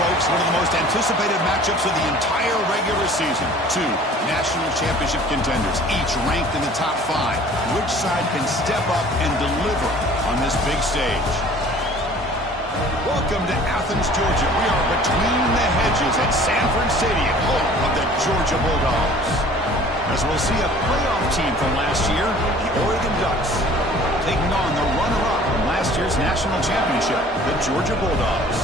folks. One of the most anticipated matchups of the entire regular season. Two national championship contenders, each ranked in the top 5. Which side can step up and deliver on this big stage? Welcome to Athens, Georgia. We are between the hedges at Sanford Stadium, home of the Georgia Bulldogs. As we'll see a playoff team from last year, the Oregon Ducks, taking on the runner-up from last year's national championship, the Georgia Bulldogs.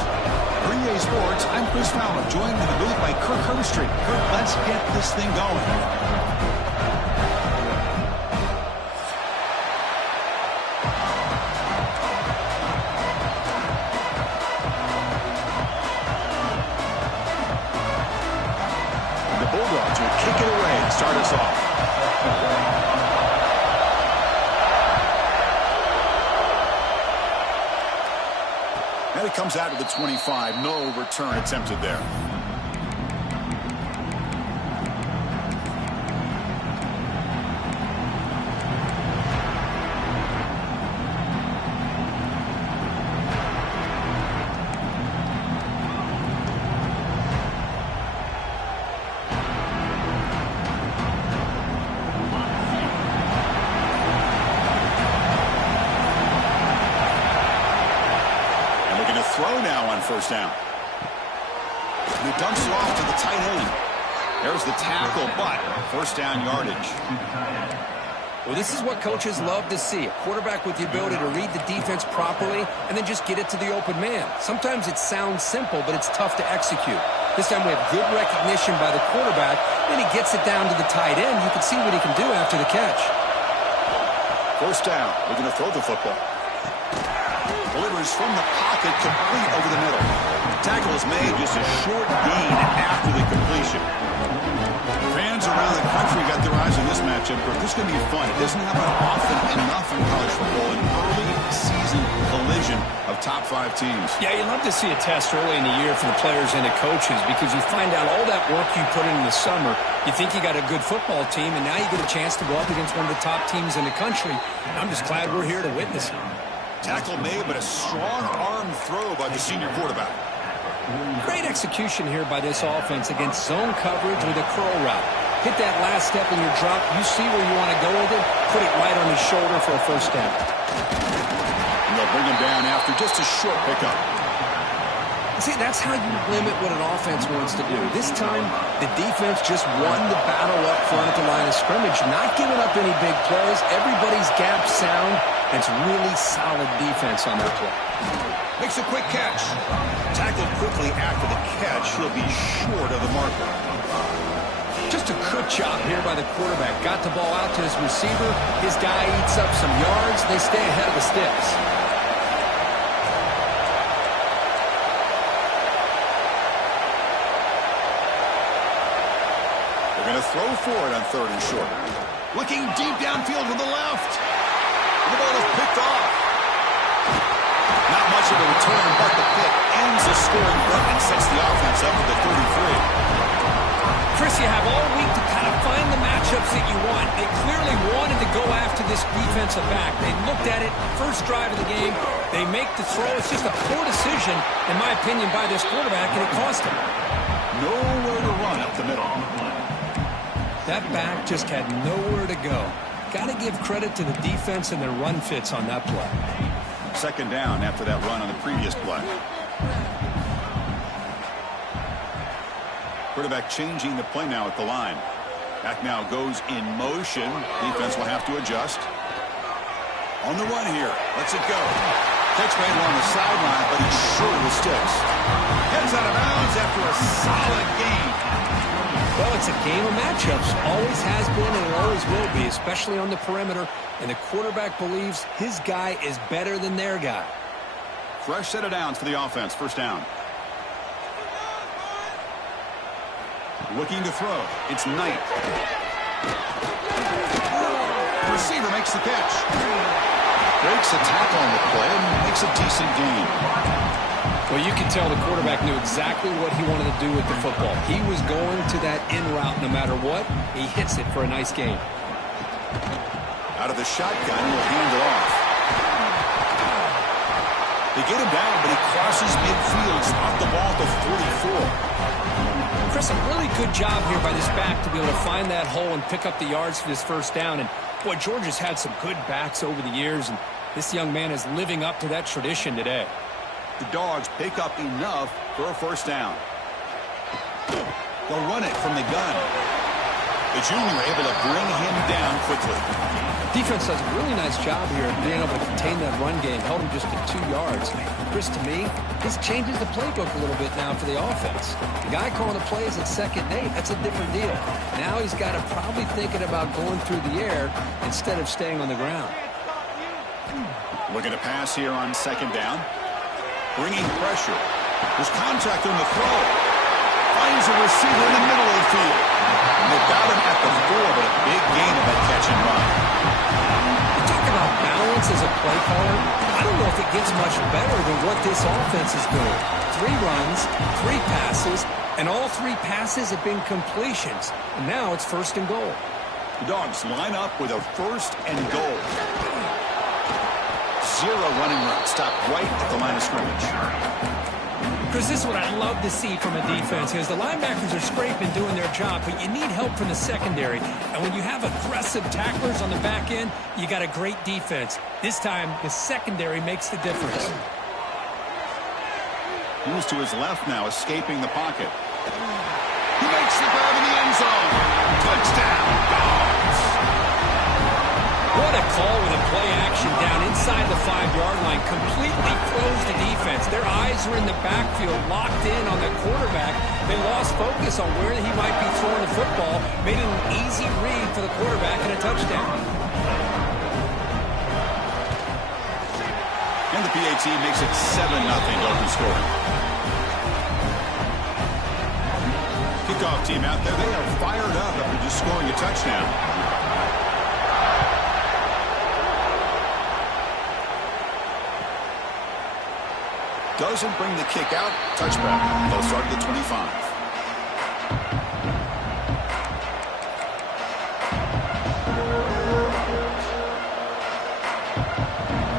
For EA Sports, I'm Chris Fowler, joined in the booth by Kirk Herbstreit. Kirk, let's get this thing going. Start us off. And it comes out to the 25. No return attempted there. First down. And he dumps it off to the tight end. There's the tackle, but first down yardage. Well, this is what coaches love to see. A quarterback with the ability to read the defense properly and then just get it to the open man. Sometimes it sounds simple, but it's tough to execute. This time we have good recognition by the quarterback. Then he gets it down to the tight end. You can see what he can do after the catch. First down. We're going to throw the football. Delivers from the pocket, complete over the middle. Tackle is made, just a short gain after the completion. Fans around the country got their eyes on this matchup, but this is going to be fun. It doesn't happen often enough in college football, an early season collision of top 5 teams. Yeah, you love to see a test early in the year for the players and the coaches because you find out all that work you put in the summer. You think you got a good football team, and now you get a chance to go up against one of the top teams in the country. And I'm just glad we're here to witness it. Tackle made, but a strong arm throw by the senior quarterback. Great execution here by this offense against zone coverage with a curl route. Hit that last step in your drop. You see where you want to go with it. Put it right on his shoulder for a first down. And they'll bring him down after just a short pickup. See, that's how you limit what an offense wants to do. This time, the defense just won the battle up front at the line of scrimmage, not giving up any big plays. Everybody's gap sound. It's really solid defense on that play. Makes a quick catch. Tackled quickly after the catch. He'll be short of the marker. Just a good job here by the quarterback. Got the ball out to his receiver. His guy eats up some yards. They stay ahead of the sticks. They're going to throw for it on 3rd and short. Looking deep downfield to the left. The ball is picked off. Not much of a return, but the pick ends the scoring run and sets the offense up at the 33. Chris, you have all week to kind of find the matchups that you want. They clearly wanted to go after this defensive back. They looked at it, first drive of the game. They make the throw. It's just a poor decision, in my opinion, by this quarterback, and it cost him. Nowhere to run up the middle. That back just had nowhere to go. Got to give credit to the defense and their run fits on that play. Second down after that run on the previous play. Quarterback changing the play now at the line. Back now goes in motion. Defense will have to adjust. On the run here. Lets it go. Catch made along the sideline, but he's short of the sticks. Heads out of bounds after a solid game. Well, it's a game of matchups. Always has been and it always will be, especially on the perimeter. And the quarterback believes his guy is better than their guy. Fresh set of downs for the offense. First down. Looking to throw. It's Knight. Receiver makes the catch. Breaks a tackle on the play and makes a decent gain. Well, you can tell the quarterback knew exactly what he wanted to do with the football. He was going to that in route no matter what. He hits it for a nice gain. Out of the shotgun, will hand it off. The They get him down, but he crosses midfield, stopped the ball at the 44. Chris, a really good job here by this back to be able to find that hole and pick up the yards for this first down. And, boy, Georgia's had some good backs over the years, and this young man is living up to that tradition today. The Dogs pick up enough for a first down. They'll run it from the gun. The junior able to bring him down quickly. Defense does a really nice job here of being able to contain that run game. Held him just to 2 yards. Chris, to me, this changes the playbook a little bit now for the offense. The guy calling the plays at 2nd and 8, that's a different deal. Now he's got to probably thinking about going through the air instead of staying on the ground. Looking to pass here on 2nd down. Bringing pressure. There's contact on the throw. Finds a receiver in the middle of the field. And they got him at the 4, but a big gain of that catch and run. You talk about balance as a play caller. I don't know if it gets much better than what this offense is doing. 3 runs, 3 passes, and all 3 passes have been completions. And now it's 1st and goal. The Dogs line up with a 1st and goal. 0 running route. Stop right at the line of scrimmage. Chris, this is what I love to see from a defense, because the linebackers are scraping, doing their job, but you need help from the secondary. And when you have aggressive tacklers on the back end, you got a great defense. This time, the secondary makes the difference. Moves to his left now, escaping the pocket. He makes the grab in the end zone. Touchdown, Dogs! What a call with a play action down inside the 5-yard line. Completely throws the defense. Their eyes are in the backfield, locked in on the quarterback. They lost focus on where he might be throwing the football. Made it an easy read for the quarterback and a touchdown. And the PAT makes it 7-0 open scoring. Kickoff team out there. They are fired up after just scoring a touchdown. Doesn't bring the kick out. Touchback. They'll start at the 25.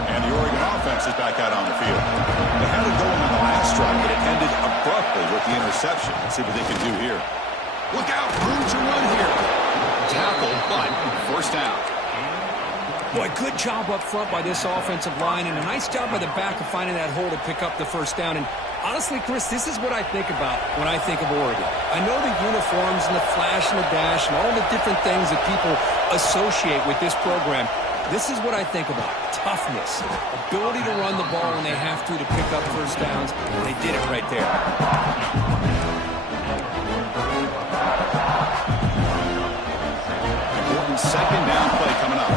And the Oregon offense is back out on the field. They had it going on the last drive, but it ended abruptly with the interception. Let's see what they can do here. Look out. Room to run here. Tackle, but 1st down. Boy, good job up front by this offensive line, and a nice job by the back of finding that hole to pick up the 1st down. And honestly, Chris, this is what I think about when I think of Oregon. I know the uniforms and the flash and the dash and all the different things that people associate with this program. This is what I think about. Toughness, ability to run the ball when they have to pick up 1st downs, and they did it right there. Important 2nd down play coming up.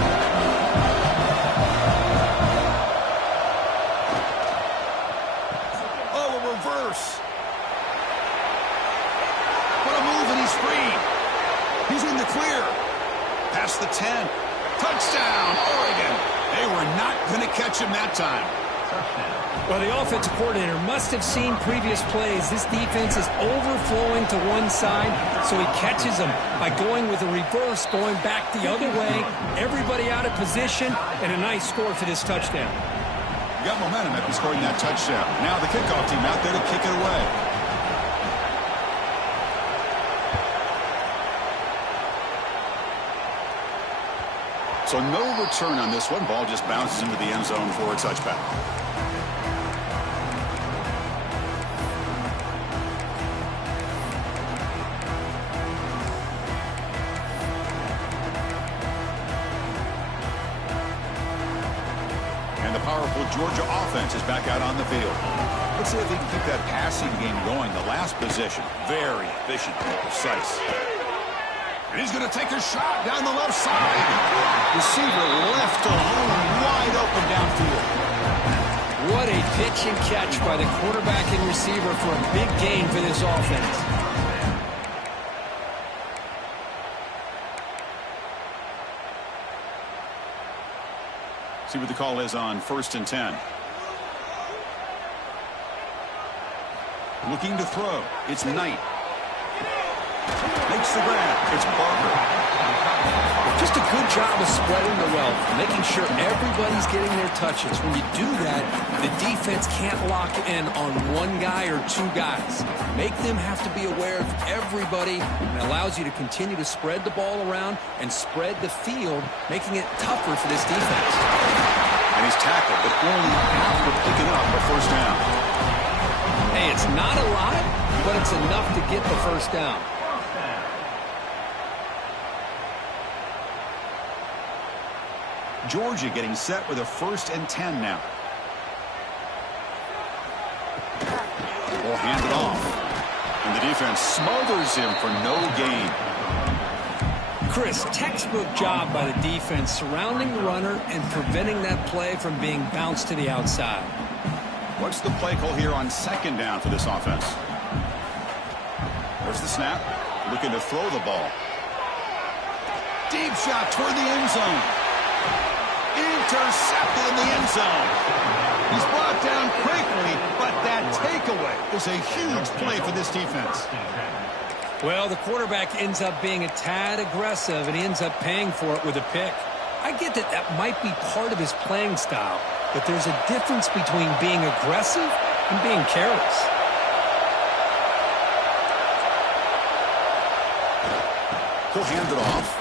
Past the 10. Touchdown, Oregon. They were not going to catch him that time. Well, the offensive coordinator must have seen previous plays. This defense is overflowing to one side, so he catches them by going with a reverse, going back the other way. Everybody out of position, and a nice score for this touchdown. You got momentum after scoring that touchdown. Now the kickoff team out there to kick it away. So no return on this one. Ball just bounces into the end zone for a touchback. And the powerful Georgia offense is back out on the field. Let's see if they can keep that passing game going. The last possession, very efficient and precise. And he's going to take a shot down the left side. Receiver left alone, wide open downfield. What a pitch and catch by the quarterback and receiver for a big gain for this offense. See what the call is on 1st and 10. Looking to throw. It's Knight. Makes the grab. It's Barker. Just a good job job of spreading the wealth, making sure everybody's getting their touches. When you do that, the defense can't lock in on one guy or two guys. Make them have to be aware of everybody, and it allows you to continue to spread the ball around and spread the field, making it tougher for this defense. And he's tackled, but only after picking up a first down. Hey, it's not a lot, but it's enough to get the first down. Georgia getting set with a 1st and 10 now. Will hand it off. And the defense smothers him for no gain. Chris, textbook job by the defense surrounding the runner and preventing that play from being bounced to the outside. What's the play call here on 2nd down for this offense? There's the snap. Looking to throw the ball. Deep shot toward the end zone. Intercepted in the end zone. He's brought down quickly, but that takeaway is a huge play for this defense. Well, the quarterback ends up being a tad aggressive, and he ends up paying for it with a pick. I get that that might be part of his playing style, but there's a difference between being aggressive and being careless. He'll hand it off.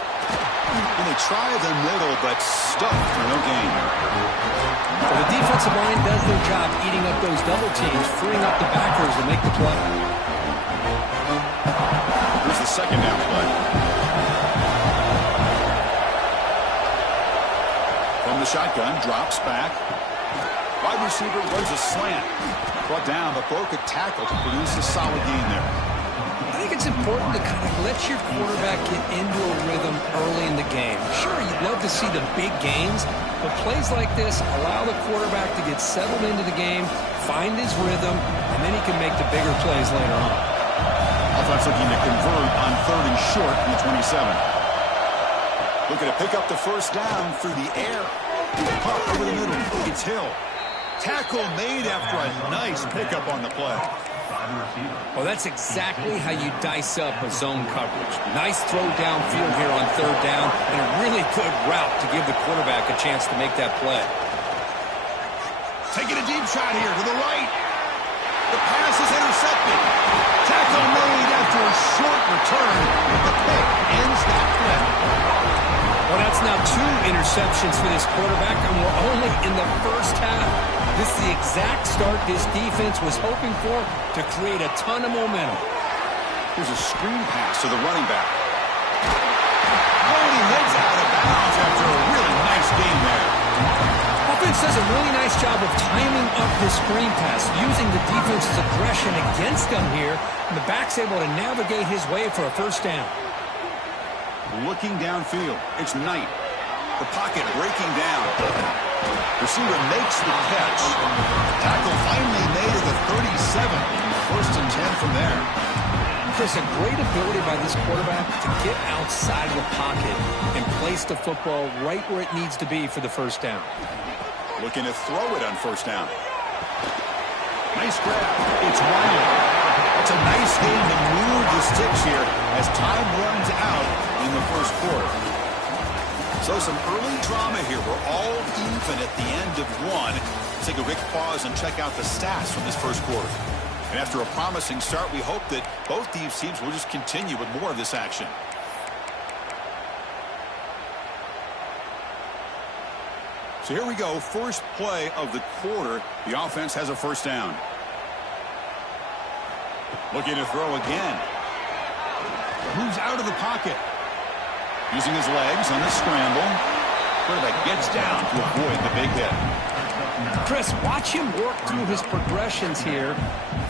And they try the middle, but stuffed for no gain. Well, the defensive line does their job eating up those double teams, freeing up the backers to make the play. Here's the 2nd down play. From the shotgun, drops back. Wide receiver runs a slant. Brought down, but broke a tackle to produce a solid gain there. I think it's important to kind of let your quarterback get into a rhythm early in the game. Sure, you'd love to see the big gains, but plays like this allow the quarterback to get settled into the game, find his rhythm, and then he can make the bigger plays later on. Offense looking to convert on 3rd and short from the 27. Looking to pick up the first down through the air. Pop over the middle. It's Hill. Tackle made after a nice pickup on the play. Well, that's exactly how you dice up a zone coverage. Nice throw downfield here on 3rd down, and a really good route to give the quarterback a chance to make that play. Taking a deep shot here to the right. The pass is intercepted. Tackle made after a short return. The pick ends that play. Well, that's now 2 interceptions for this quarterback, and we're only in the first half. This is the exact start this defense was hoping for to create a ton of momentum. Here's a screen pass to the running back. Oh, and he heads out of bounds after a really nice game there. Offense does a really nice job of timing up his screen pass, using the defense's aggression against him here, and the back's able to navigate his way for a first down. Looking downfield, it's Knight. The pocket breaking down. Receiver makes the catch. Tackle finally made at the 37. 1st and 10 from there. Chris, a great ability by this quarterback to get outside of the pocket and place the football right where it needs to be for the first down. Looking to throw it on 1st down. Nice grab. It's Wiley. That's a nice game to move the sticks here as time runs out in the 1st quarter. So some early drama here. We're all even at the end of 1. Let's take a quick pause and check out the stats from this 1st quarter. And after a promising start, we hope that both these teams will just continue with more of this action. So here we go. First play of the quarter. The offense has a first down. Looking to throw again. Moves out of the pocket. Using his legs on the scramble. Quarterback gets down to avoid the big hit. Chris, watch him work through his progressions here.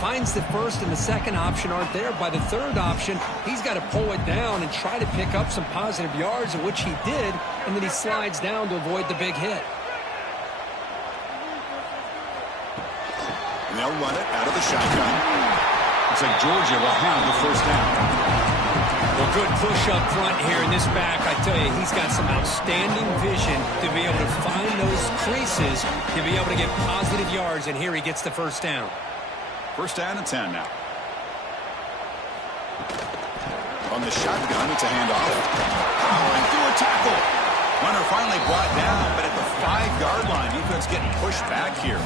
Finds the 1st and the 2nd option aren't there. By the 3rd option, he's got to pull it down and try to pick up some positive yards, which he did, and then he slides down to avoid the big hit. And they'll run it out of the shotgun. Looks like Georgia will have the first down. Well, good push up front here in this back. I tell you, he's got some outstanding vision to be able to find those creases, to be able to get positive yards, and here he gets the first down. 1st down and 10 now. On the shotgun, it's a handoff. Oh, and through a tackle. finally brought down, but at the 5-yard line, defense getting pushed back here.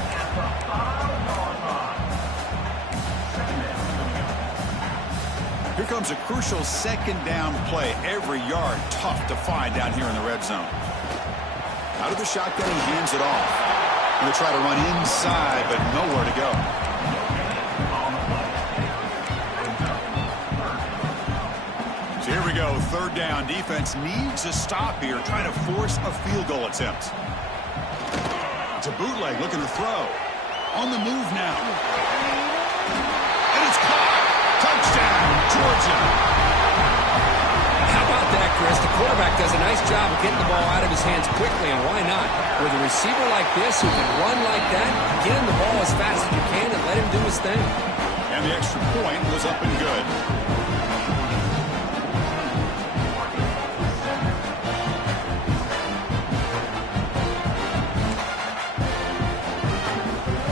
Here comes a crucial second down play. Every yard tough to find down here in the red zone. Out of the shotgun, he hands it off. Going to try to run inside, but nowhere to go. So here we go, third down. Defense needs a stop here, trying to force a field goal attempt. It's a bootleg, looking to throw. On the move now. And it's caught. Touchdown, Georgia. How about that, Chris? The quarterback does a nice job of getting the ball out of his hands quickly, and why not? With a receiver like this who can run like that, get him the ball as fast as you can and let him do his thing. And the extra point was up and good.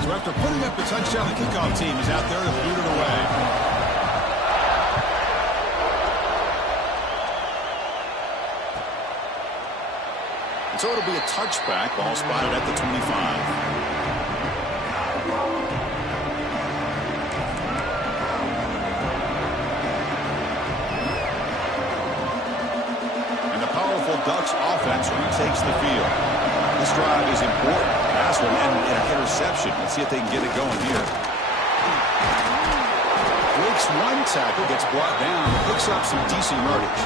So after putting up the touchdown, the kickoff team is out there to boot it away. So it'll be a touchback, ball spotted at the 25. And the powerful Ducks offense retakes the field. This drive is important. Pass will end in an interception. Let's see if they can get it going here. Breaks one tackle, gets brought down, picks up some decent yardage.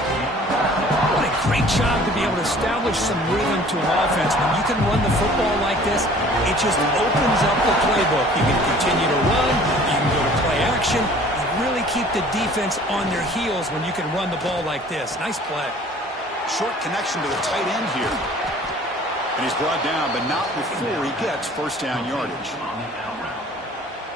What a great job to be able to establish some rhythm to an offense. When you can run the football like this, it just opens up the playbook. You can continue to run, you can go to play action, you really keep the defense on their heels when you can run the ball like this. Nice play. Short connection to the tight end here. And he's brought down, but not before he gets first down yardage.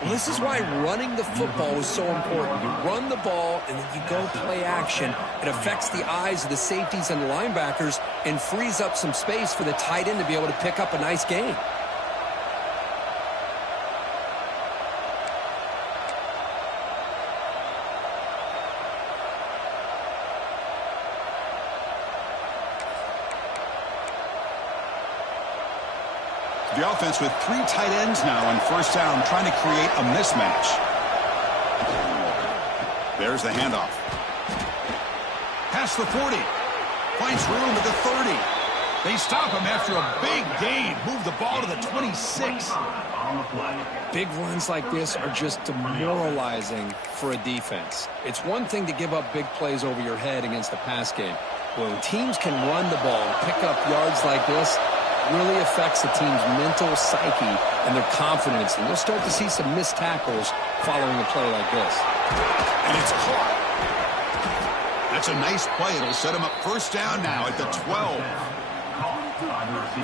Well, this is why running the football is so important. You run the ball, and then you go play action. It affects the eyes of the safeties and the linebackers and frees up some space for the tight end to be able to pick up a nice gain. The offense with 3 tight ends now on first down, trying to create a mismatch. There's the handoff. Past the 40. Finds room at the 30. They stop him after a big gain. Move the ball to the 26. Big runs like this are just demoralizing for a defense. It's one thing to give up big plays over your head against the pass game. When teams can run the ball and pick up yards like this, really affects the team's mental psyche and their confidence, and you'll start to see some missed tackles following a play like this. And it's caught. That's a nice play. It'll set him up first down now at the 12.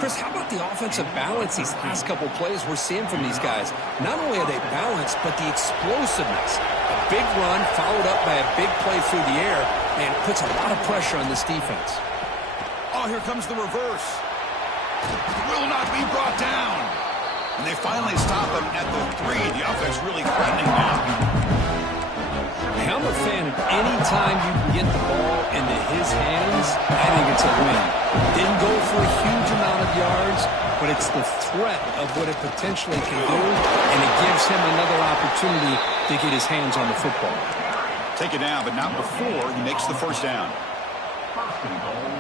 Chris, how about the offensive balance these last couple plays we're seeing from these guys? Not only are they balanced, but the explosiveness. A big run followed up by a big play through the air, and it puts a lot of pressure on this defense. Oh, here comes the reverse. Will not be brought down. And they finally stop him at the 3. The offense really threatening now. I'm a fan of any time you can get the ball into his hands, I think it's a win. Didn't go for a huge amount of yards, but it's the threat of what it potentially can do, and it gives him another opportunity to get his hands on the football. Take it down, but not before he makes the first down.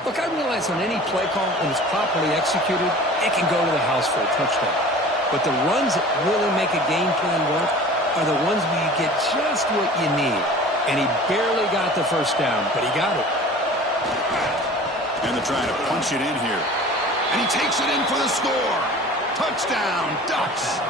Look, I realize on any play call, when it's properly executed, it can go to the house for a touchdown. But the runs that really make a game plan work are the ones where you get just what you need. And he barely got the first down, but he got it. And they're trying to punch it in here. And he takes it in for the score. Touchdown, Ducks.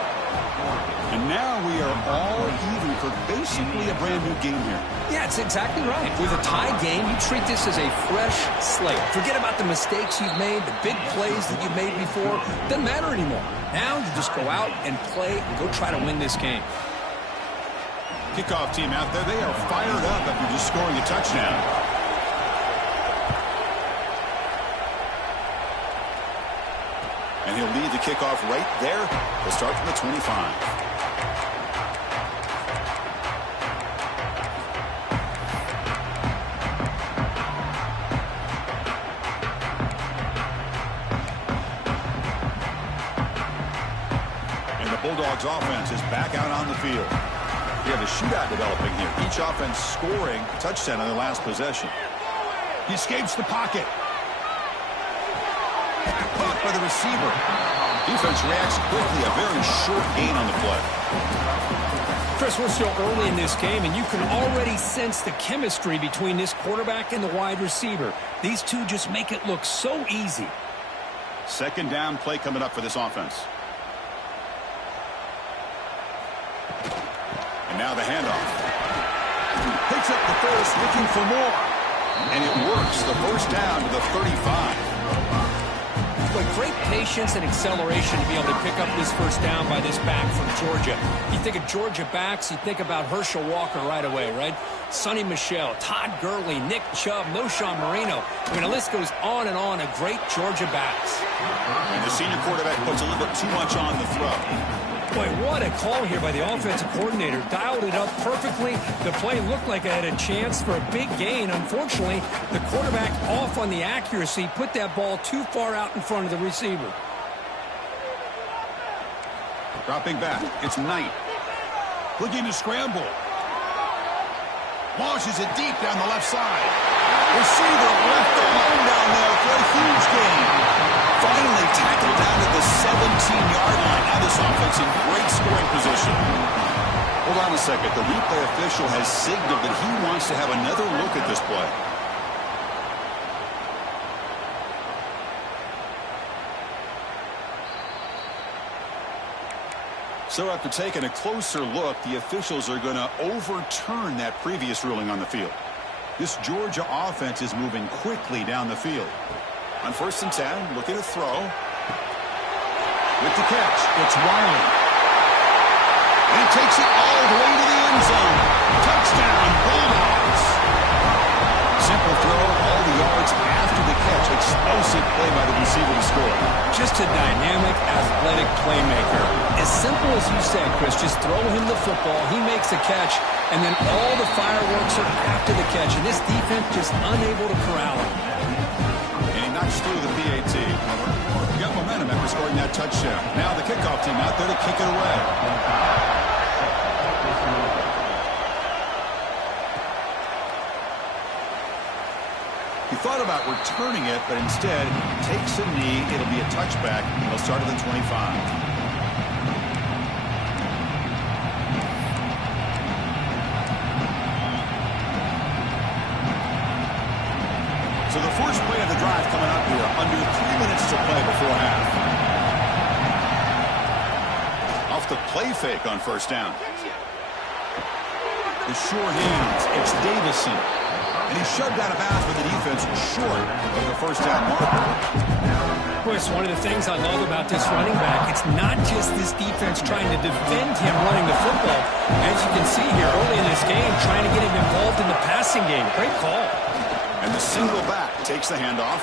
And now we are all even for basically a brand new game here. Yeah, it's exactly right. With a tie game, you treat this as a fresh slate. Forget about the mistakes you've made, the big plays that you've made before. Doesn't matter anymore. Now you just go out and play and go try to win this game. Kickoff team out there, they are fired up after just scoring a touchdown. And he'll lead the kickoff right there. They'll start from the 25. Bulldogs offense is back out on the field. We have a shootout developing here. Each offense scoring a touchdown on their last possession. He escapes the pocket. Caught by the receiver. Defense reacts quickly. A very short gain on the play. Chris, we're still early in this game, and you can already sense the chemistry between this quarterback and the wide receiver. These two just make it look so easy. Second down play coming up for this offense. And now the handoff. Picks up the first, looking for more. And it works. The first down to the 35. But great patience and acceleration to be able to pick up this first down by this back from Georgia. You think of Georgia backs, you think about Herschel Walker right away, right? Sonny Michel, Todd Gurley, Nick Chubb, Knowshon Moreno. I mean, the list goes on and on of great Georgia backs. And the senior quarterback puts a little bit too much on the throw. Boy, what a call here by the offensive coordinator. Dialed it up perfectly. The play looked like it had a chance for a big gain. Unfortunately, the quarterback off on the accuracy, put that ball too far out in front of the receiver. Dropping back, it's Knight. Looking to scramble. Launches it deep down the left side. Receiver left alone down there for a huge gain. Finally tackled down to the 17-yard line. Now this offense in great scoring position. Hold on a second. The replay official has signaled that he wants to have another look at this play. So after taking a closer look, the officials are going to overturn that previous ruling on the field. This Georgia offense is moving quickly down the field. On 1st and 10, looking to throw. With the catch, it's Riley. And he takes it all the way to the end zone. Touchdown, Bulldogs. Simple throw, all the yards after the catch. Explosive play by the receiver to score. Just a dynamic, athletic playmaker. As simple as you said, Chris, just throw him the football, he makes a catch, and then all the fireworks are after the catch. And this defense just unable to corral him. And he knocks through the PAT. Got momentum after scoring that touchdown. Now the kickoff team out there to kick it away. He thought about returning it, but instead takes a knee. It'll be a touchback. He'll start at the 25. So the first play of the drive coming up here. Under 3 minutes to play before half. Off the play fake on 1st down. The sure hands. It's Davison. And he's shoved out of bounds with the defense short of the 1st down marker. Chris, one of the things I love about this running back, it's not just this defense trying to defend him running the football. As you can see here early in this game, trying to get him involved in the passing game. Great call. And the single back takes the handoff.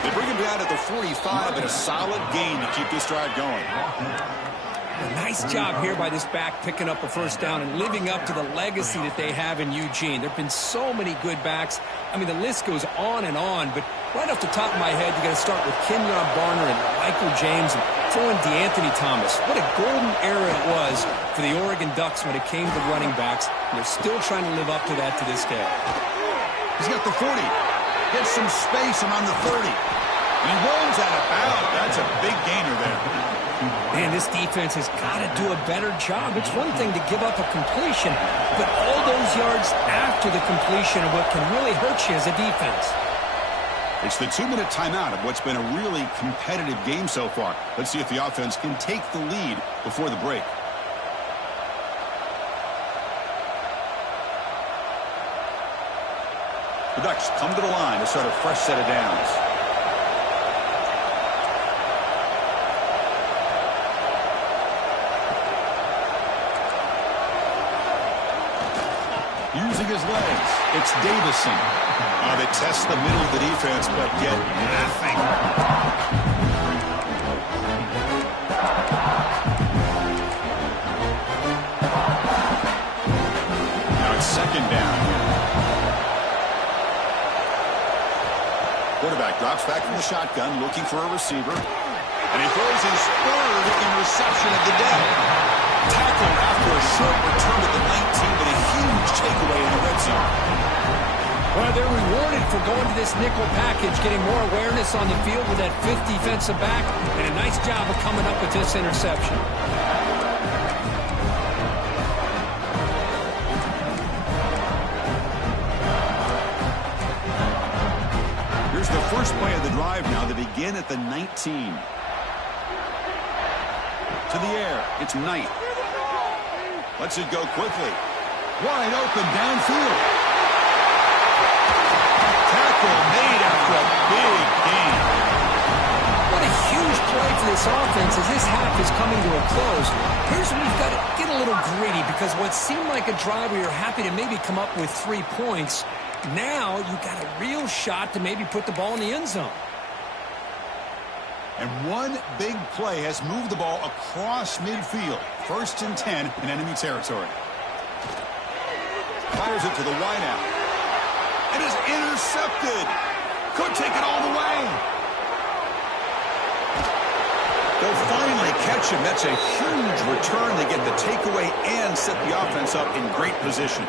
They bring him down at the 45, and a solid gain to keep this drive going. A nice job here by this back picking up a 1st down and living up to the legacy that they have in Eugene. There have been so many good backs. I mean, the list goes on and on, but right off the top of my head, you got to start with Kenyon Barner and Michael James and throw in DeAnthony Thomas. What a golden era it was for the Oregon Ducks when it came to running backs. And they're still trying to live up to that to this day. He's got the 40. Gets some space around the 30. And he runs out of bounds. That's a big gainer there. Man, this defense has got to do a better job. It's one thing to give up a completion, but all those yards after the completion are what can really hurt you as a defense. It's the 2-minute timeout of what's been a really competitive game so far. Let's see if the offense can take the lead before the break. The Ducks come to the line to start a fresh set of downs. Using his legs, it's Davison. They test the middle of the defense, but get nothing. Now it's 2nd down. Quarterback drops back from the shotgun, looking for a receiver. And he throws his third interception of the day. Tackled after a short return at the 19, but a huge takeaway in the red zone. Well, they're rewarded for going to this nickel package, getting more awareness on the field with that fifth defensive back, and a nice job of coming up with this interception. Here's the first play of the drive now. They begin at the 19. To the air, it's Knight. Lets it go quickly. Wide open downfield. Tackle made after a big gain. What a huge play for this offense as this half is coming to a close. Here's where we've got to get a little gritty because what seemed like a drive where you're happy to maybe come up with 3 points, now you've got a real shot to maybe put the ball in the end zone. And one big play has moved the ball across midfield. 1st and 10 in enemy territory. Fires it to the wideout. It is intercepted. Could take it all the way. They'll finally catch him. That's a huge return. They get the takeaway and set the offense up in great position.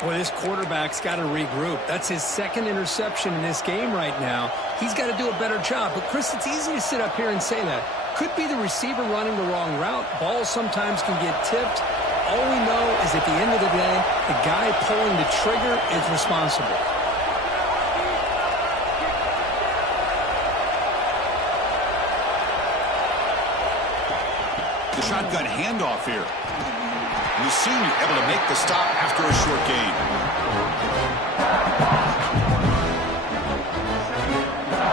Boy, this quarterback's got to regroup. That's his 2nd interception in this game right now. He's got to do a better job. But, Chris, it's easy to sit up here and say that. Could be the receiver running the wrong route. Balls sometimes can get tipped. All we know is at the end of the day, the guy pulling the trigger is responsible. The shotgun handoff here. And the senior able to make the stop after a short gain.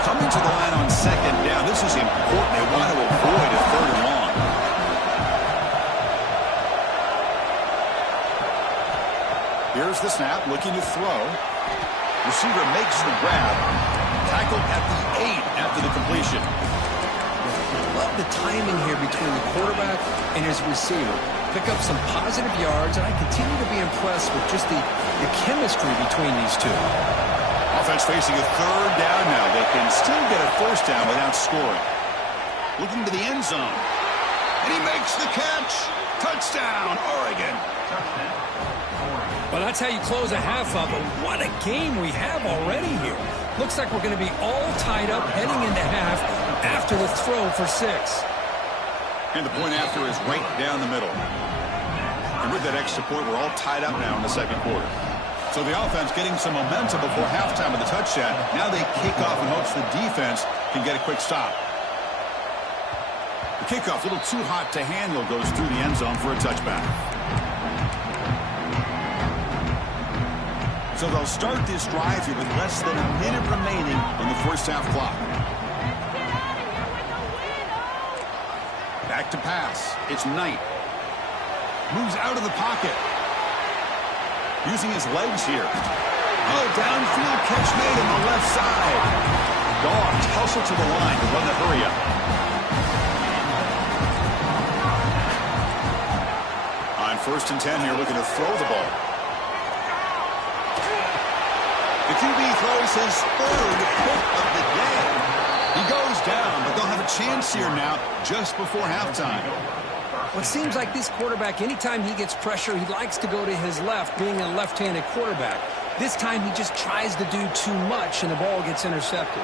Coming to the line on 2nd down. This is important. They want to avoid a 3rd and long. Here's the snap, looking to throw. Receiver makes the grab. Tackled at the 8 after the completion. Love the timing here between the quarterback and his receiver. Pick up some positive yards, and I continue to be impressed with just the chemistry between these two. Offense facing a 3rd down now. They can still get a 1st down without scoring. Looking to the end zone. And he makes the catch. Touchdown, Oregon. Well, that's how you close a half up, but what a game we have already here. Looks like we're going to be all tied up heading into half after the throw for 6. And the point after is right down the middle. And with that extra point, we're all tied up now in the 2nd quarter. So the offense getting some momentum before halftime with the touchdown. Now they kick off in hopes the defense can get a quick stop. The kickoff, a little too hot to handle, goes through the end zone for a touchback. So they'll start this drive here with less than a minute remaining on the 1st half clock. Back to pass. It's Knight. Moves out of the pocket. Using his legs here. Oh, downfield catch made on the left side. Dogs hustle to the line to run the hurry up. On 1st and 10 here, looking to throw the ball. The QB throws his 3rd pick of the day. He goes down, but they'll have a chance here now just before halftime. Well, it seems like this quarterback, anytime he gets pressure, he likes to go to his left, being a left-handed quarterback. This time he just tries to do too much, and the ball gets intercepted.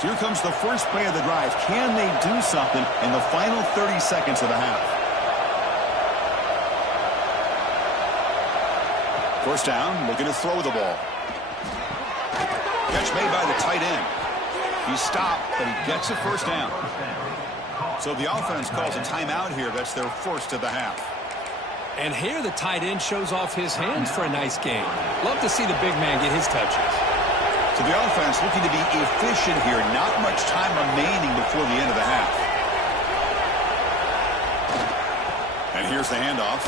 So here comes the first play of the drive. Can they do something in the final 30 seconds of the half? 1st down, looking to throw the ball. Catch made by the tight end. He stopped, but he gets a 1st down. So the offense calls a timeout here. That's their 1st of the half. And here the tight end shows off his hands for a nice game. Love to see the big man get his touches. So the offense looking to be efficient here. Not much time remaining before the end of the half. And here's the handoff.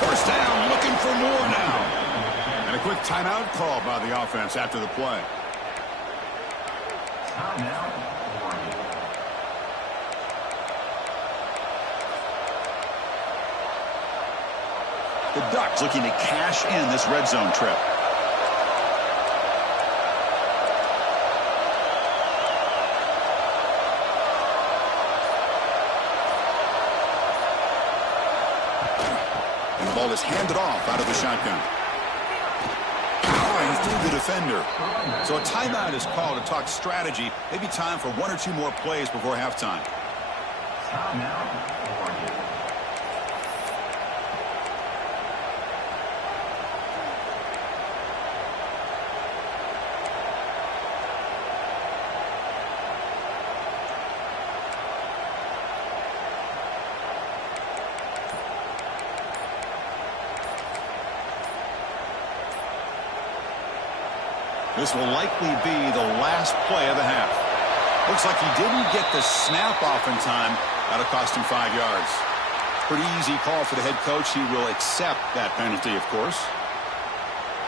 1st down, looking for more now. And a quick timeout call by the offense after the play. The Ducks looking to cash in this red zone trip. And the ball is handed off out of the shotgun. Powering through the defender. So a timeout is called to talk strategy. Maybe time for one or two more plays before halftime. This will likely be the last play of the half. Looks like he didn't get the snap off in time. That'll cost him 5 yards. Pretty easy call for the head coach. He will accept that penalty, of course.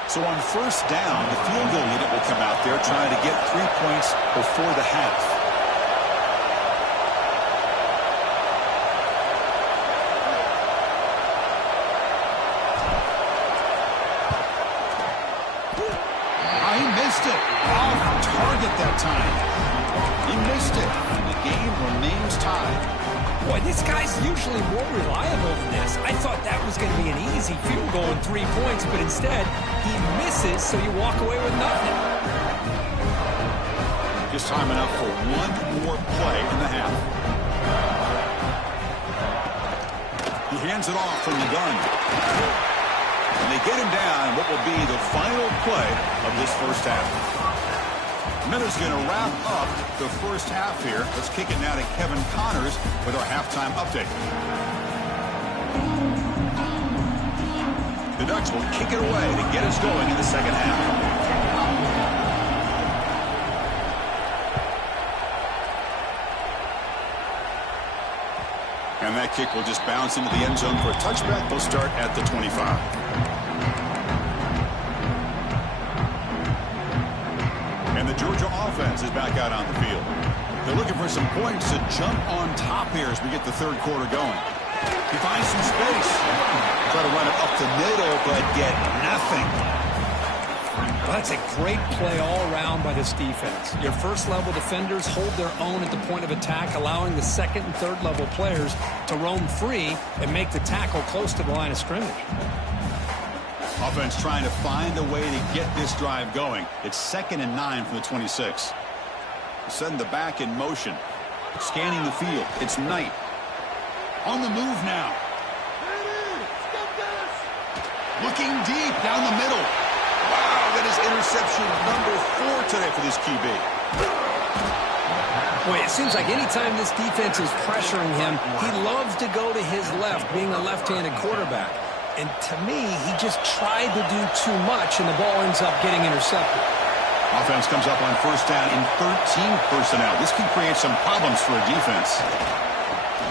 So on first down, the field goal unit will come out there trying to get 3 points before the half. He missed it. Off target that time. He missed it. And the game remains tied. Boy, this guy's usually more reliable than this. I thought that was going to be an easy field goal and 3 points, but instead, he misses, so you walk away with nothing. Just time enough for one more play in the half. He hands it off from the gun. And they get him down what will be the final play of this first half. Miller's going to wrap up the first half here. Let's kick it now to Kevin Connors with our halftime update. The Ducks will kick it away to get us going in the second half. And that kick will just bounce into the end zone for a touchback. They'll start at the 25. And the Georgia offense is back out on the field. They're looking for some points to jump on top here as we get the third quarter going. He finds some space. Try to run it up the middle, but get nothing. Well, that's a great play all around by this defense. Your first-level defenders hold their own at the point of attack, allowing the second and third-level players to roam free and make the tackle close to the line of scrimmage. Offense trying to find a way to get this drive going. It's 2nd and 9 from the 26. Setting the back in motion. Scanning the field. It's Knight. On the move now. Looking deep down the middle. Wow, that is interception number 4 today for this QB. Boy, it seems like anytime this defense is pressuring him, he loves to go to his left, being a left-handed quarterback. And to me, he just tried to do too much, and the ball ends up getting intercepted. Offense comes up on first down in 13 personnel. This can create some problems for a defense.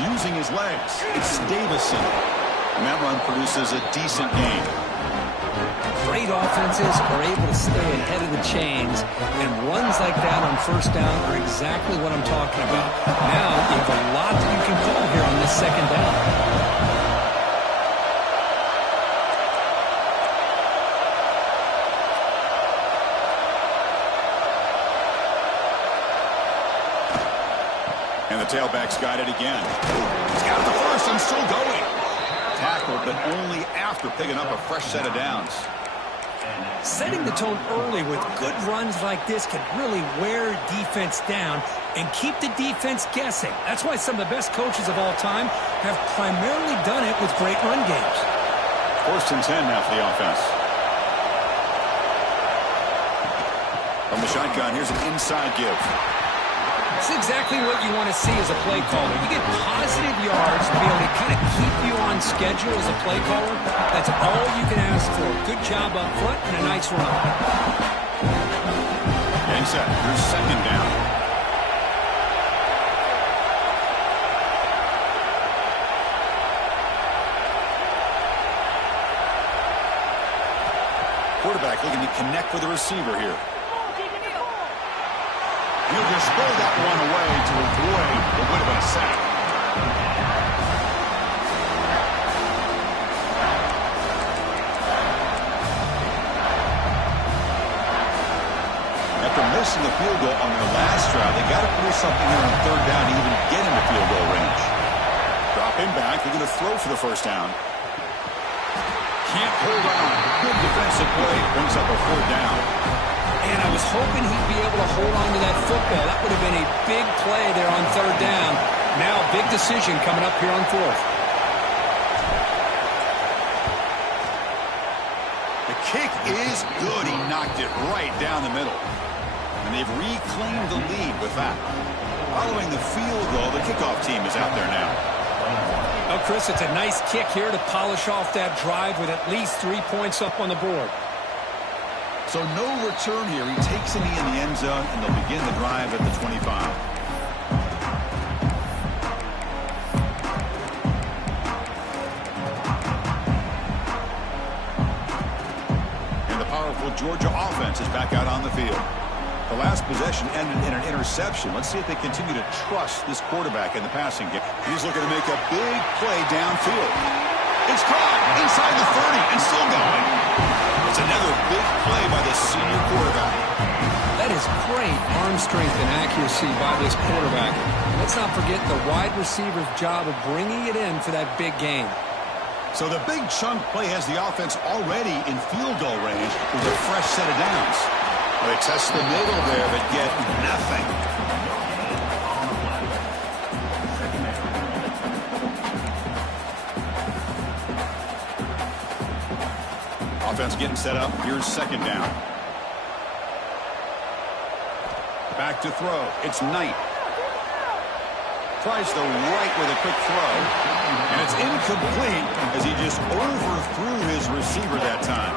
Using his legs, it's Davison. And that run produces a decent gain. Great offenses are able to stay ahead of the chains, and runs like that on first down are exactly what I'm talking about. Now you have a lot that you can call here on this second down. And the tailback's got it again. He's got the first and still going. Tackled, but only after picking up a fresh set of downs. Setting the tone early with good runs like this can really wear defense down and keep the defense guessing. That's why some of the best coaches of all time have primarily done it with great run games. 1st and 10 now for the offense. From the shotgun, here's an inside give. It's exactly what you want to see as a play caller. You get positive yards to be able to kind of keep you on schedule as a play caller. That's all you can ask for. Good job up front and a nice run. And set. Here's 2nd down. Quarterback looking to connect with the receiver here. He'll just throw that one away to avoid what would have been a sack. looking to throw for the first down. Can't hold on. Good defensive play. Brings up a 4th down. And I was hoping he'd be able to hold on to that football. That would have been a big play there on 3rd down. Now, big decision coming up here on 4th. The kick is good. He knocked it right down the middle. And they've reclaimed the lead with that. Following the field goal, the kickoff team is out there now. Well, Chris, it's a nice kick here to polish off that drive with at least 3 points up on the board. So no return here. He takes a knee in the end zone, and they'll begin the drive at the 25. And the powerful Georgia offense is back out on the field. The last possession ended in an interception. Let's see if they continue to trust this quarterback in the passing game. He's looking to make a big play downfield. It's caught inside the 30 and still going. It's another big play by the senior quarterback. That is great arm strength and accuracy by this quarterback. Let's not forget the wide receiver's job of bringing it in for that big game. So the big chunk play has the offense already in field goal range with a fresh set of downs. They test the middle there, but get nothing. Offense getting set up. Here's 2nd down. Back to throw. It's Knight. Tries the right with a quick throw. And it's incomplete as he just overthrew his receiver that time.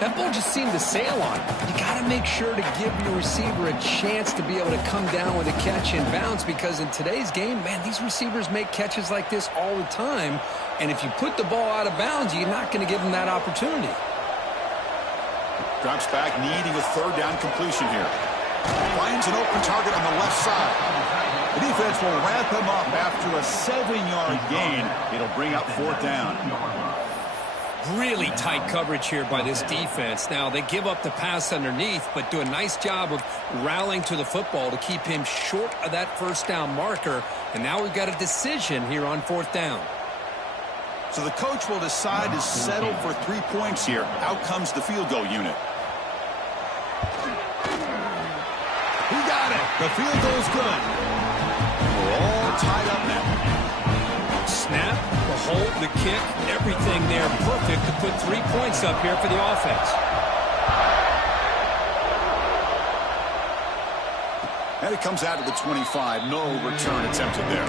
That ball just seemed to sail on him. You got to make sure to give your receiver a chance to be able to come down with a catch and bounce, because in today's game, man, these receivers make catches like this all the time. And if you put the ball out of bounds, you're not going to give them that opportunity. Drops back, needing a 3rd down completion here. Finds an open target on the left side. The defense will wrap him up after a 7-yard gain. It'll bring up 4th down. Really tight coverage here by this defense. Now, they give up the pass underneath, but do a nice job of rallying to the football to keep him short of that 1st down marker. And now we've got a decision here on 4th down. So the coach will decide to settle for 3 points here. Out comes the field goal unit. He got it. The field goal's good. We're all tied up now. Snap, the hold, the kick, everything there perfect to put 3 points up here for the offense. And it comes out to the 25. No return attempted there.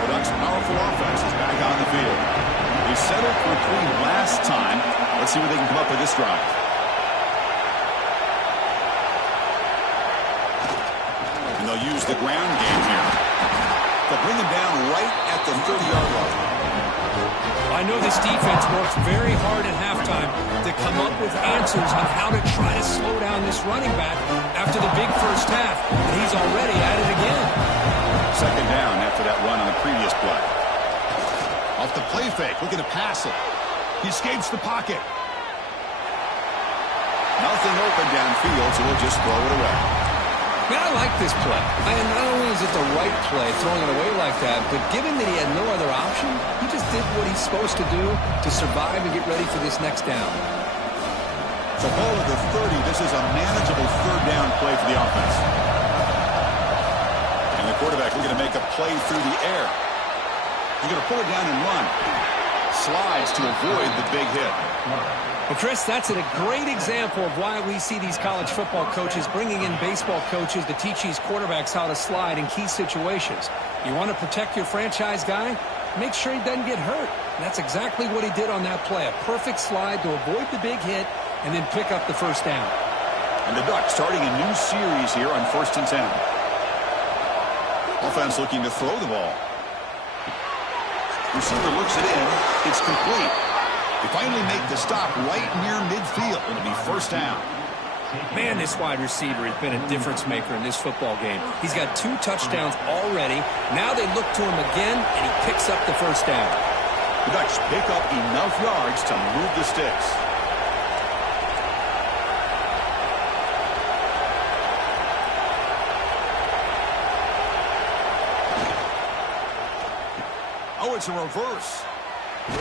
The Ducks' powerful offense is back on the field. They settled for 3 last time. Let's see what they can come up with this drive. They'll use the ground game here. They'll bring him down right at the 30-yard line. I know this defense works very hard at halftime to come up with answers on how to try to slow down this running back after the big first half. And he's already at it again. 2nd down after that run on the previous play. Off the play fake, looking to pass it. He escapes the pocket. Nothing open downfield, so we'll just throw it away. Man, I like this play. Not only is it the right play, throwing it away like that, but given that he had no other option, he just did what he's supposed to do to survive and get ready for this next down. So ball at the 30, this is a manageable 3rd down play for the offense. And the quarterback looking to make a play through the air. He's going to pull it down and run. Slides to avoid the big hit. Well, Chris, that's a great example of why we see these college football coaches bringing in baseball coaches to teach these quarterbacks how to slide in key situations. You want to protect your franchise guy? Make sure he doesn't get hurt. And that's exactly what he did on that play. A perfect slide to avoid the big hit and then pick up the 1st down. And the Ducks starting a new series here on 1st and 10. Offense looking to throw the ball. Receiver looks it in. It's complete. They finally make the stop right near midfield. It'll be 1st down. Man, this wide receiver has been a difference maker in this football game. He's got 2 touchdowns already. Now they look to him again, and he picks up the 1st down. The Ducks pick up enough yards to move the sticks. it's a reverse. He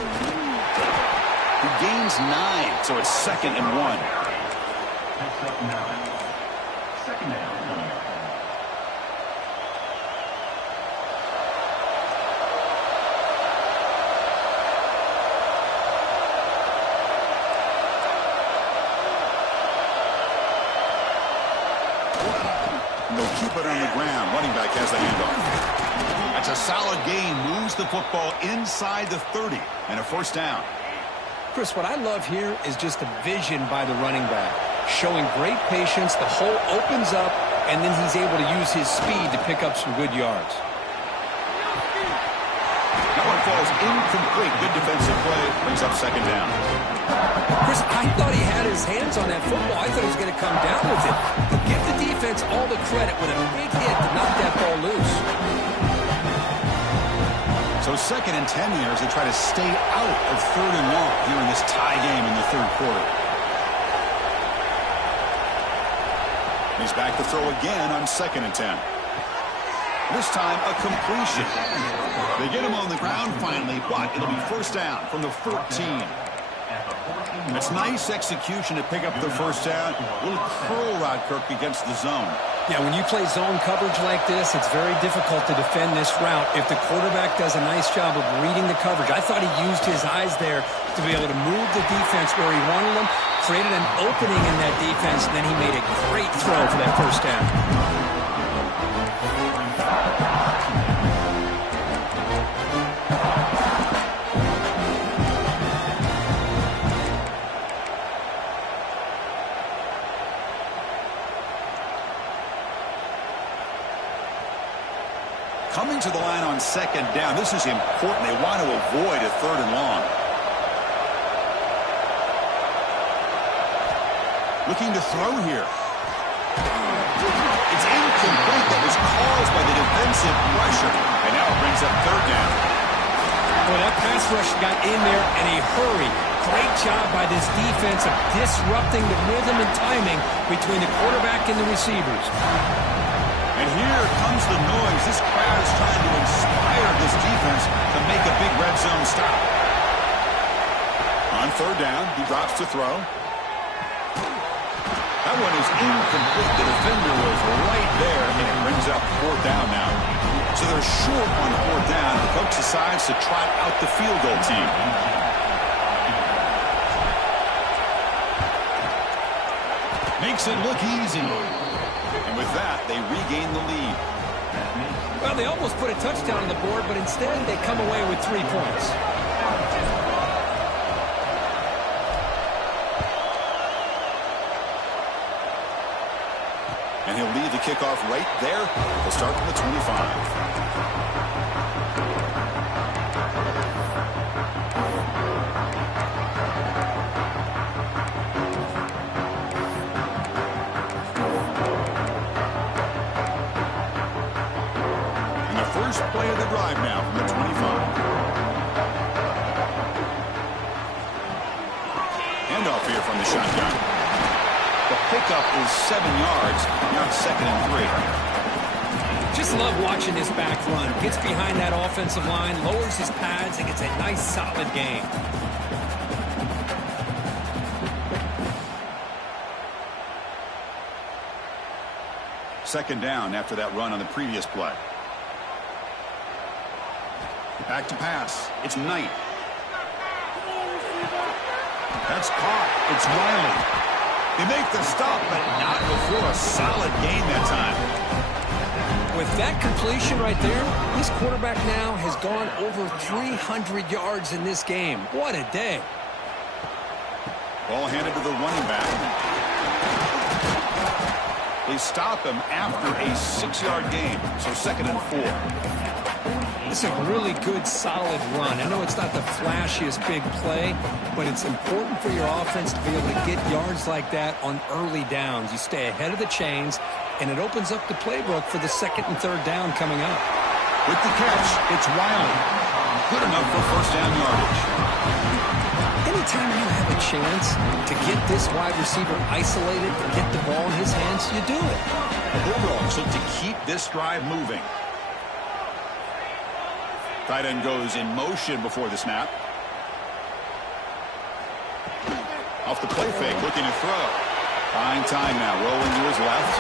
gains 9, so it's 2nd and 1. Next up now, 2nd down. They'll keep it on the ground. Running back has the handoff. That's a solid gain. Moves the football inside the 30 and a 1st down. Chris, what I love here is just the vision by the running back. Showing great patience, the hole opens up, and then he's able to use his speed to pick up some good yards. That one falls incomplete. Good defensive play. Brings up 2nd down. Chris, I thought he had his hands on that football. I thought he was going to come down with it. But give the defense all the credit with a big hit to knock that ball loose. So 2nd and 10 here as they try to stay out of 3rd and long here in this tie game in the 3rd quarter. He's back to throw again on 2nd and 10. This time a completion. They get him on the ground finally, but it'll be 1st down from the 14. It's nice execution to pick up the 1st down. A little curl route, Kirk, against the zone. Yeah, when you play zone coverage like this, it's very difficult to defend this route if the quarterback does a nice job of reading the coverage. I thought he used his eyes there to be able to move the defense where he wanted them, created an opening in that defense, and then he made a great throw for that 1st down. Coming to the line on 2nd down. This is important. They want to avoid a 3rd and long. Looking to throw here. It's incomplete. That was caused by the defensive pressure. And now it brings up 3rd down. Well, that pass rush got in there in a hurry. Great job by this defense of disrupting the rhythm and timing between the quarterback and the receivers. And here comes the noise. This crowd is trying to inspire this defense to make a big red zone stop. On 3rd down, he drops to throw. That one is incomplete. The defender was right there, and it brings up 4th down now. So they're short on 4th down. The coach decides to trot out the field goal team. Makes it look easy. And with that, they regain the lead. Well, they almost put a touchdown on the board, but instead they come away with 3 points. And he'll leave the kickoff right there. They'll start from the 25. First play of the drive now from the 25. Handoff here from the shotgun. The pickup is 7 yards. Now it's 2nd and 3. Just love watching this back run. Gets behind that offensive line, lowers his pads, and gets a nice solid gain. Second down after that run on the previous play. Back to pass. It's Knight. That's caught. It's Riley. They make the stop, but not before a solid gain that time. With that completion right there, this quarterback now has gone over 300 yards in this game. What a day. Ball handed to the running back. They stop him after a 6-yard gain, so 2nd and 4. This is a really good, solid run. I know it's not the flashiest big play, but it's important for your offense to be able to get yards like that on early downs. You stay ahead of the chains, and it opens up the playbook for the 2nd and 3rd down coming up. With the catch, it's Riley. Good enough for 1st down yardage. Anytime you have a chance to get this wide receiver isolated, to get the ball in his hands, you do it. The Bulldogs look to keep this drive moving. Tight end goes in motion before the snap. Off the play fake, looking to throw. Fine time now, rolling to his left.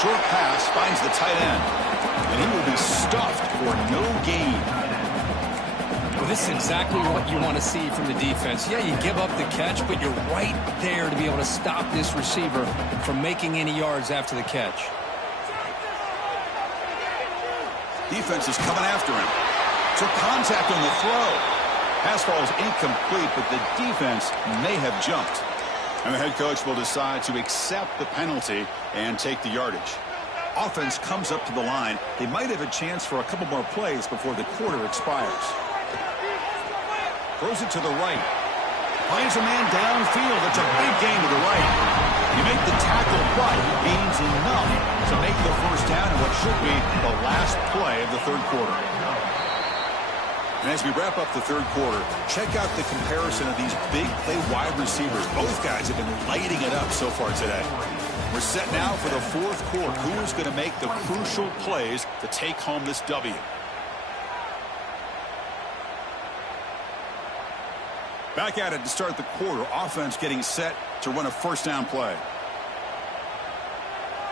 Short pass finds the tight end. And he will be stuffed for no gain. Well, this is exactly what you want to see from the defense. Yeah, you give up the catch, but you're right there to be able to stop this receiver from making any yards after the catch. Defense is coming after him. Took contact on the throw. Pass falls incomplete, but the defense may have jumped. And the head coach will decide to accept the penalty and take the yardage. Offense comes up to the line. They might have a chance for a couple more plays before the quarter expires. Throws it to the right. Finds a man downfield. It's a big gain to the right. You make the tackle, but he gains enough to make the first down in what should be the last play of the third quarter. And as we wrap up the third quarter, check out the comparison of these big play wide receivers. Both guys have been lighting it up so far today. We're set now for the fourth quarter. Who is going to make the crucial plays to take home this W? Back at it to start the quarter. Offense getting set to run a first down play.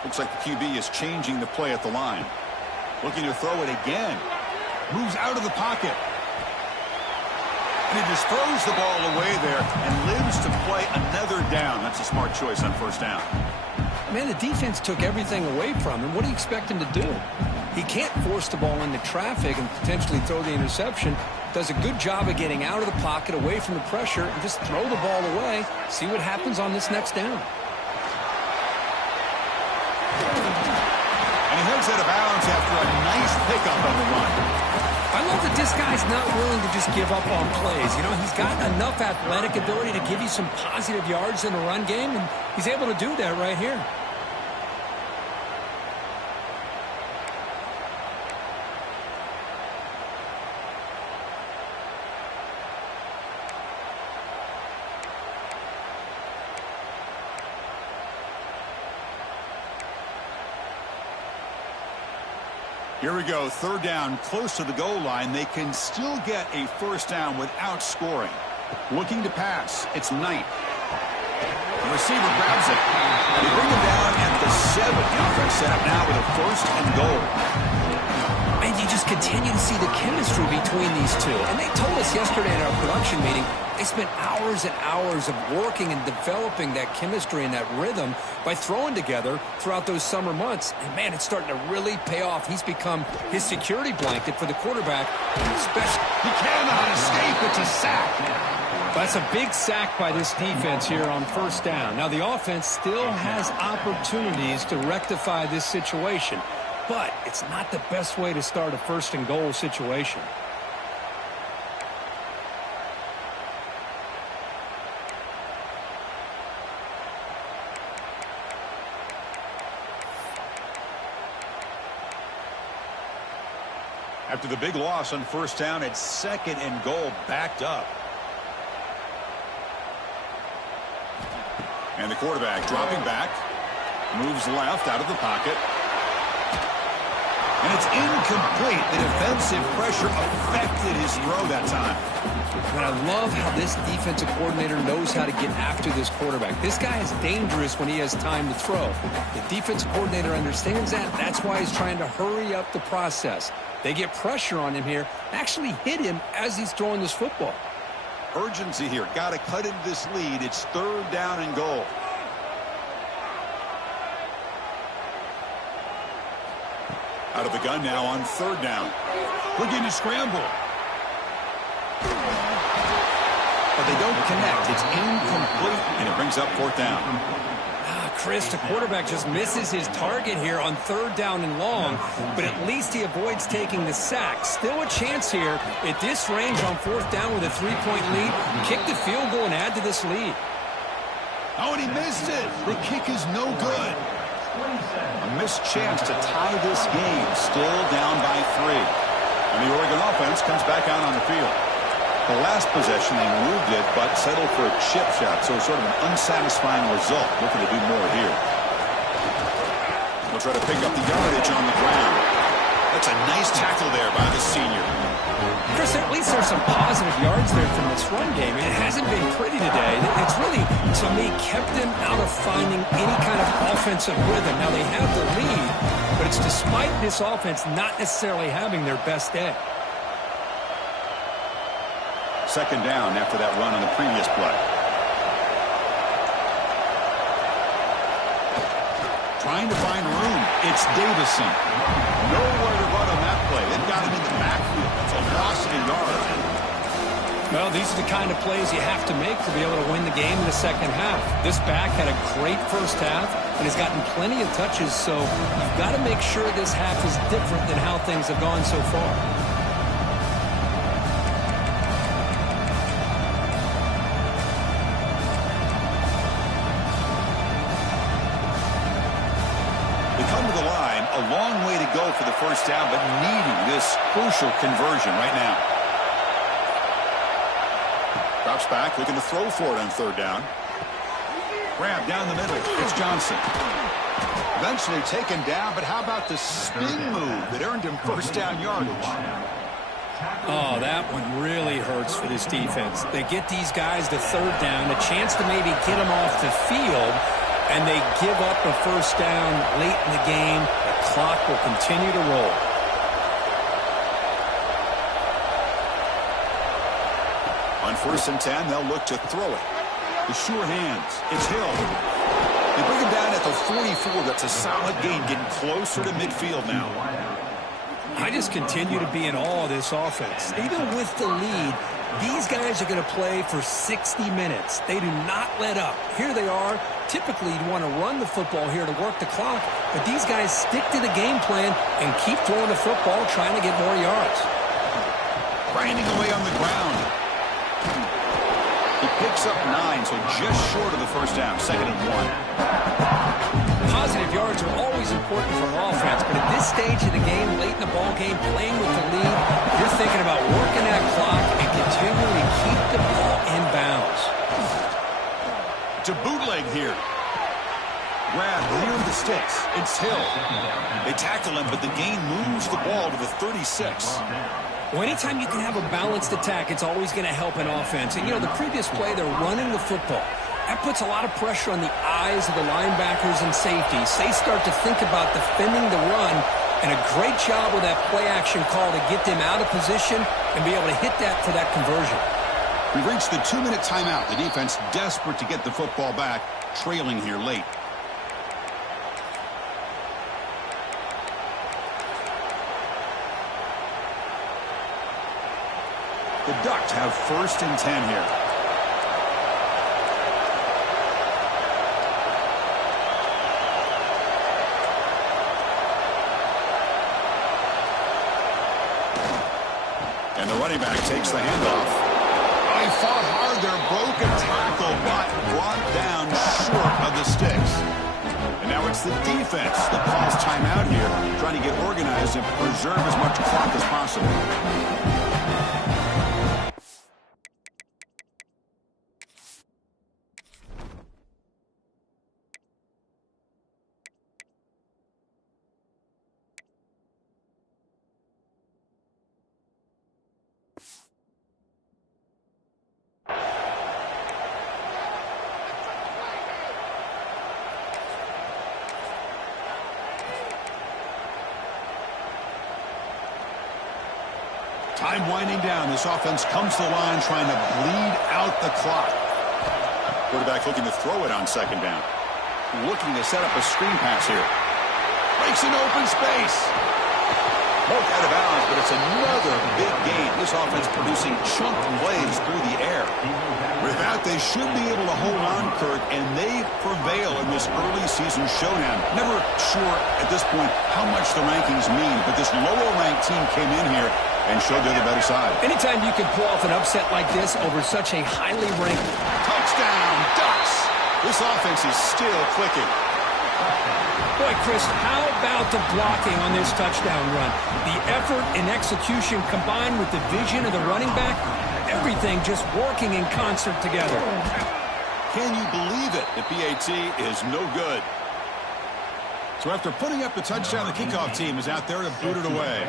Looks like the QB is changing the play at the line. Looking to throw it again. Moves out of the pocket. And he just throws the ball away there and lives to play another down. That's a smart choice on first down. Man, the defense took everything away from him. What do you expect him to do? He can't force the ball into traffic and potentially throw the interception. Does a good job of getting out of the pocket, away from the pressure, and just throw the ball away. See what happens on this next down. And he heads out of bounds after a nice pickup on the run. I love that this guy's not willing to just give up on plays. You know, he's got enough athletic ability to give you some positive yards in the run game, and he's able to do that right here. Here we go, third down, close to the goal line. They can still get a first down without scoring. Looking to pass, it's Knight. The receiver grabs it. They bring him down at the 7. The offense set up now with a first and goal. And you just continue to see the chemistry between these two. And they told us yesterday in our production meeting, they spent hours and hours of working and developing that chemistry and that rhythm by throwing together throughout those summer months. And, man, it's starting to really pay off. He's become his security blanket for the quarterback. Especially, he cannot escape. It's a sack. That's a big sack by this defense here on first down. Now, the offense still has opportunities to rectify this situation, but it's not the best way to start a first and goal situation. After the big loss on first down, it's second and goal, backed up. And the quarterback dropping back, moves left out of the pocket. And it's incomplete. The defensive pressure affected his throw that time. And I love how this defensive coordinator knows how to get after this quarterback. This guy is dangerous when he has time to throw. The defensive coordinator understands that. That's why he's trying to hurry up the process. They get pressure on him here, actually hit him as he's throwing this football. Urgency here. Got to cut into this lead. It's third down and goal. Out of the gun now on third down. Looking to scramble. But they don't connect. It's incomplete, and it brings up fourth down. Chris, the quarterback just misses his target here on third down and long, but at least he avoids taking the sack. Still a chance here at this range on fourth down with a 3-point lead. Kick the field goal and add to this lead. Oh, and he missed it. The kick is no good. A missed chance to tie this game. Still down by 3. And the Oregon offense comes back out on the field. The last possession, they moved it, but settled for a chip shot, so sort of an unsatisfying result. Looking to do more here. We'll try to pick up the yardage on the ground. That's a nice tackle there by the senior. At least there's some positive yards there from this run game. It hasn't been pretty today. It's really, to me, kept them out of finding any kind of offensive rhythm. Now, they have the lead, but it's despite this offense not necessarily having their best day. Second down after that run on the previous play. Trying to find room. It's Davison. Nowhere to run on that play. They've got him in the backfield. It's a loss of a yard. Well, these are the kind of plays you have to make to be able to win the game in the second half. This back had a great first half and has gotten plenty of touches, so you've got to make sure this half is different than how things have gone so far. A long way to go for the first down, but needing this crucial conversion right now. Drops back, looking to throw for it on third down. Grab down the middle. It's Johnson. Eventually taken down, but how about the spin move that earned him first down yardage? Oh, that one really hurts for this defense. They get these guys to third down, a chance to maybe get them off the field, and they give up a first down late in the game. The clock will continue to roll. On 1st and 10, they'll look to throw it. The sure hands. It's Hill. They bring him down at the 44. That's a solid gain, getting closer to midfield now. I just continue to be in awe of this offense. Even with the lead, these guys are going to play for 60 minutes. They do not let up. Here they are. Typically, you'd want to run the football here to work the clock, but these guys stick to the game plan and keep throwing the football, trying to get more yards. Grinding away on the ground. He picks up 9, so just short of the first down. 2nd and 1. Positive yards are always important for an offense, but at this stage of the game, late in the ball game, playing with the lead, you're thinking about working that clock and continuing to keep the ball in bounds. To bootleg here. Grab near the sticks. It's Hill. They tackle him, but the gain moves the ball to the 36. Well, anytime you can have a balanced attack, it's always going to help an offense. And, you know, the previous play, they're running the football. That puts a lot of pressure on the eyes of the linebackers and safeties. They start to think about defending the run, and a great job with that play-action call to get them out of position and be able to hit that for that conversion. We've reached the 2-minute timeout. The defense desperate to get the football back, trailing here late. The Ducks have 1st and 10 here. And the running back takes the handoff. Oh, he fought hard there, broke a tackle, but brought down short of the sticks. And now it's the defense that calls timeout here, trying to get organized and preserve as much clock as possible. Time winding down. This offense comes to the line trying to bleed out the clock. Quarterback looking to throw it on 2nd down. Looking to set up a screen pass here. Breaks an open space. Broke out of bounds, but it's another big gain. This offense producing chunk plays through the air. With that, they should be able to hold on, Kirk, and they prevail in this early season showdown. Never sure at this point how much the rankings mean, but this lower-ranked team came in here and showed they're the better side. Anytime you can pull off an upset like this over such a highly ranked... Touchdown, Ducks! This offense is still clicking. Boy, Chris, how about the blocking on this touchdown run? The effort and execution combined with the vision of the running back, everything just working in concert together. Can you believe it? The PAT is no good. So after putting up the touchdown, the kickoff team is out there to boot it away.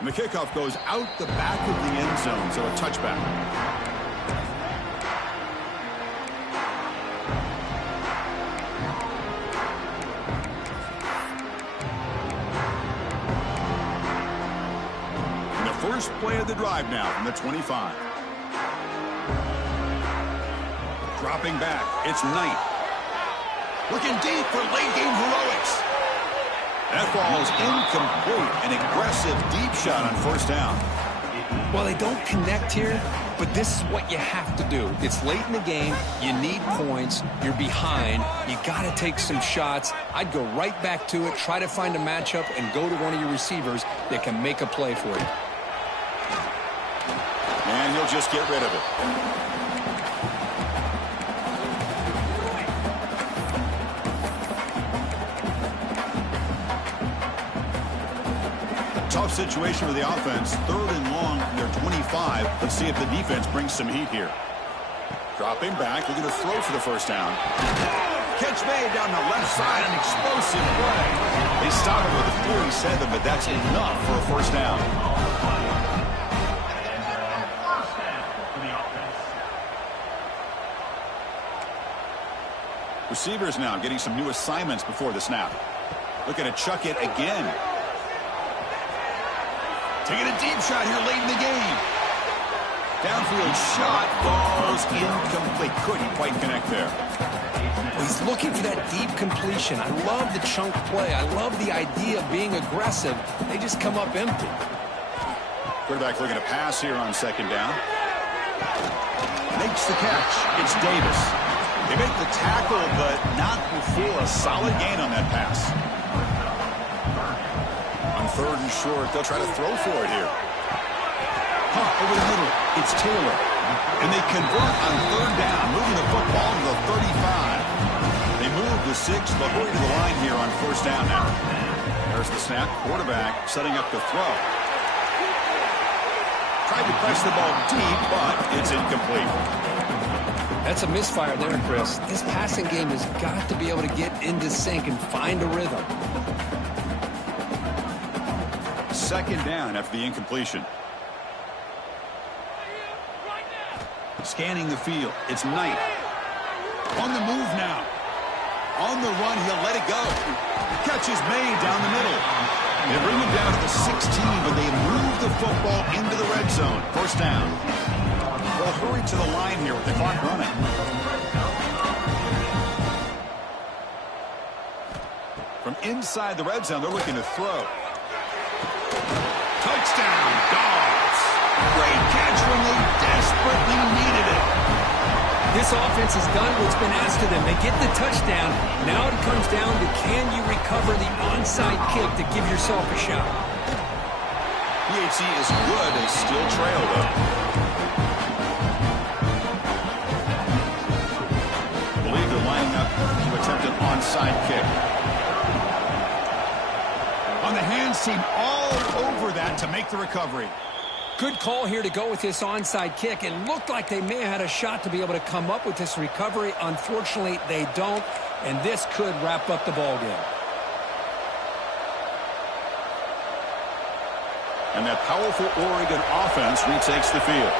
And the kickoff goes out the back of the end zone, so a touchback. And the first play of the drive now from the 25. Dropping back, it's Knight. Looking deep for late-game heroics. That ball is incomplete. An aggressive deep shot on first down. Well, they don't connect here, but this is what you have to do. It's late in the game. You need points. You're behind. You got to take some shots. I'd go right back to it, try to find a matchup, and go to one of your receivers that can make a play for you. And he'll just get rid of it. Tough situation for the offense. 3rd and long from their 25. Let's see if the defense brings some heat here. Dropping back, looking to throw for the first down. Catch made down the left side, an explosive play. They stop it with a 47, but that's enough for a first down. Receivers now getting some new assignments before the snap. Looking to chuck it again. Taking a deep shot here late in the game. Downfield shot falls incomplete. Couldn't quite connect there. He's looking for that deep completion. I love the chunk play. I love the idea of being aggressive. They just come up empty. Quarterback looking to pass here on 2nd down. Makes the catch. It's Davis. They make the tackle, but not before a solid gain on that pass. On 3rd and short, they'll try to throw for it here. Pump over the middle. It's Taylor. And they convert on 3rd down, moving the football to the 35. They move the 6. They'll hurry to the line here on 1st down now. There's the snap. Quarterback setting up the throw. Tried to press the ball deep, but it's incomplete. That's a misfire there, Chris. This passing game has got to be able to get into sync and find a rhythm. 2nd down after the incompletion. Scanning the field. It's Knight. On the move now. On the run, he'll let it go. Catch is made down the middle. They bring him down to the 16, but they move the football into the red zone. First down. They'll hurry to the line here with the clock running. From inside the red zone, they're looking to throw. Touchdown, Dogs. Great catch when they desperately needed it. This offense has done what's been asked of them. They get the touchdown. Now it comes down to, can you recover the onside kick to give yourself a shot? PHC is good and still trail, though. I believe they're lining up to attempt an onside kick. On the hands team, all over that to make the recovery. Good call here to go with this onside kick. It looked like they may have had a shot to be able to come up with this recovery. Unfortunately, they don't, and this could wrap up the ball game. And that powerful Oregon offense retakes the field.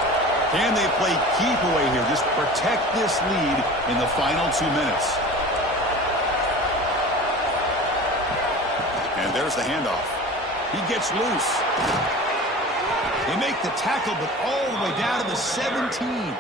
Can they play keep away here? Just protect this lead in the final 2 minutes. And there's the handoff. He gets loose. They make the tackle, but all the way down to the 17.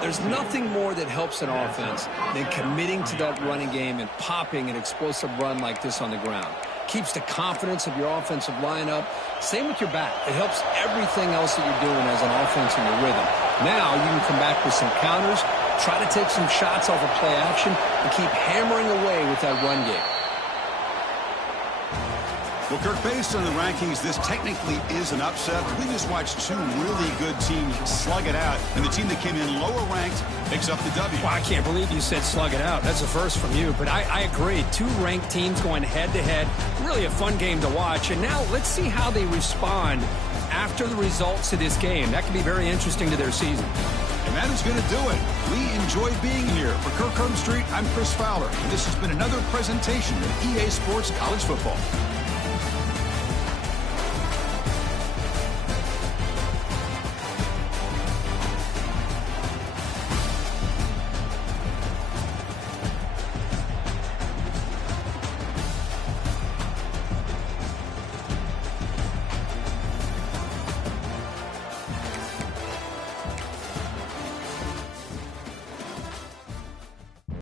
There's nothing more that helps an offense than committing to that running game and popping an explosive run like this on the ground. Keeps the confidence of your offensive lineup. Same with your back. It helps everything else that you're doing as an offense in your rhythm. Now you can come back with some counters, try to take some shots off of play action, and keep hammering away with that run game. Well, Kirk, based on the rankings, this technically is an upset. We just watched 2 really good teams slug it out, and the team that came in lower ranked picks up the W. Well, I can't believe you said slug it out. That's a first from you, but I agree. 2 ranked teams going head-to-head. Really a fun game to watch, and now let's see how they respond after the results of this game. That could be very interesting to their season. And that is going to do it. We enjoyed being here. For Kirk Herbstreit, I'm Chris Fowler, and this has been another presentation of EA Sports College Football.